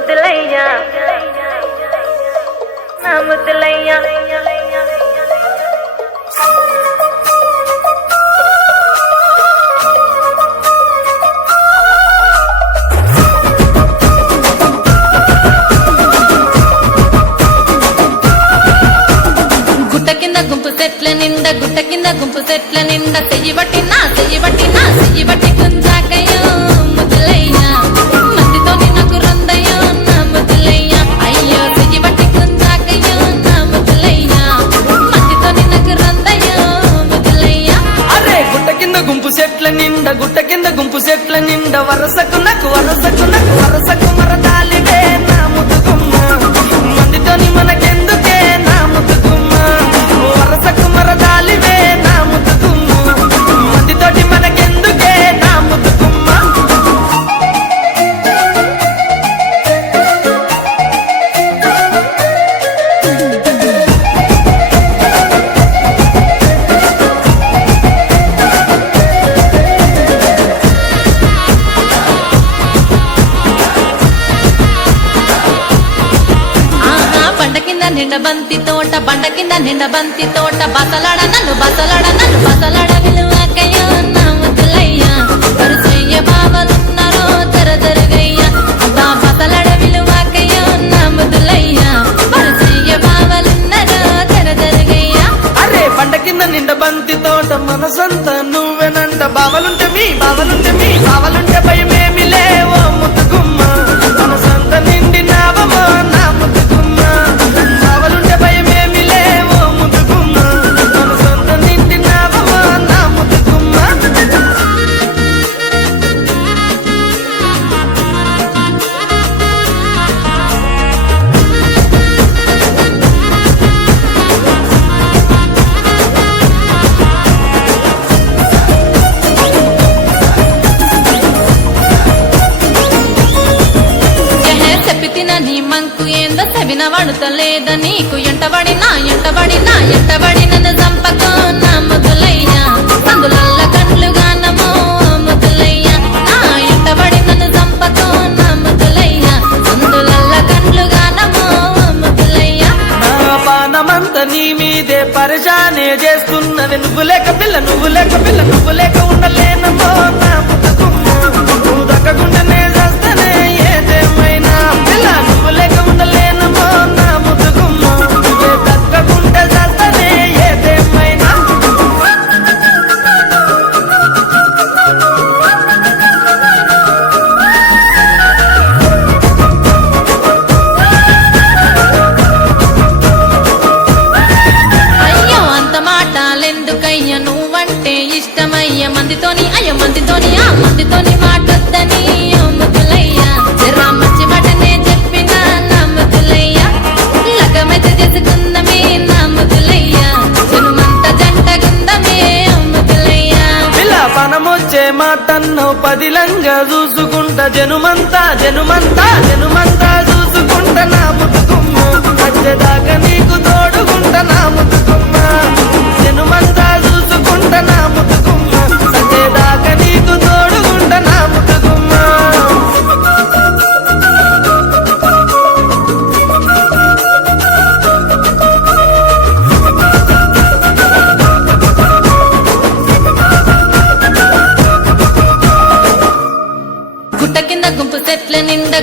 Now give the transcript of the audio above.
ముద్దులయ్యా నా ముద్దులయ్యా గుట్ట కింద గుంపు చెట్ల నిండా చెయ్యి బట్టి కుంజాకయ్యో ముద్దులయ్యా మందితోని నాకు రందయ్యో నా ముద్దులయ్యా అయ్యో చెయ్యి బట్టి కుంజాకయ్యో నా ముద్దులయ్యా మందితోని నాకు రందయ్యో ముద్దులయ్యా. అరే గుట్ట కింద గుంపు చెట్ల నిండా వరసకు మరదాలివే నా ముద్దుగుమ్మ మందితోని మనకెందుకే నా ముద్దుగుమ్మ వరసకు మరదాలివే నా ముద్దుగుమ్మ మందితోటి మనకెందుకే నా ముద్దుగుమ్మ. బండ కింద నిండ బంతి తోట బసలాడ విలువకయ్యో నా ముద్దులయ్యా వరుసయ్య బావలున్నారో జరగయ్యా అబ్బా బసలాడ విలువకయ్యో నా ముద్దులయ్యా వరుసయ్య బావలున్నారో జరగయ్యా. అరే బండ కింద నిండ బంతి తోట మనసంతా నువ్వెనంట బావలుంటే భయమేమి లేవో ముద్దుగుమ్మ మనసంత నిండినావమో నా ముద్దుగుమ్మ బావలుంటే భయమేమి లేవో ముద్దుగుమ్మ మనసంత నిండినావమో నా ముద్దుగుమ్మ. చెప్పిన నీ మంకు ఏందో చెవిన వడుతలేద నీకు ఎంటబడి నన్ను చంపకో నా ముద్దులయ్యా అందులల్ల కండ్లుగానమో ముద్దులయ్యా నా ఎంటబడి నన్ను చంపకో నా ముద్దులయ్యా అందులల్ల కండ్లుగానమో ముద్దులయ్యా. నా పానమంత నీ మీదే పరిశానే చేస్తున్నది నువ్వు లేక ఉండలేనమో నా ముద్దుగుమ్మ నువ్వు దక్కకుండానే చేస్తానే ఏదేమైనా పిల్ల నువ్వు లేక ఉండలేనమో నా ముద్దుగుమ్మ నువ్వే దక్కకుంటే చేస్తానే ఏదేమైనా. అయ్యో అంత మాటలెందుకయ్య నువ్వంటే ఇష్టమయ్య మందితోని మాటొద్దని ముద్దులయ్యా జరా మంచి మాటనే చెప్పిన నా ముద్దులయ్యా లగమైతే చేసుకుందమే నా ముద్దులయ్యా జనుమంతా జంటగుందమే ముద్దులయ్యా. పిల్ల పనమొచ్చే మాటన్నో పదిలంగా చూసుకుంటా జనుమంతా చూసుకుంటా నా ముద్దుగుమ్మ వచ్చేదాకా నీకు తోడుకుంటా నా ముద్దుగుమ్మ జనుమంతా చూసుకుంటా నా ముద్దుగుమ్మ వచ్చేదాకా నీకు తోడుకుంటా నా ముద్దుగుమ్మ. గుట్ట కింద గుంపు చెట్ల నిండా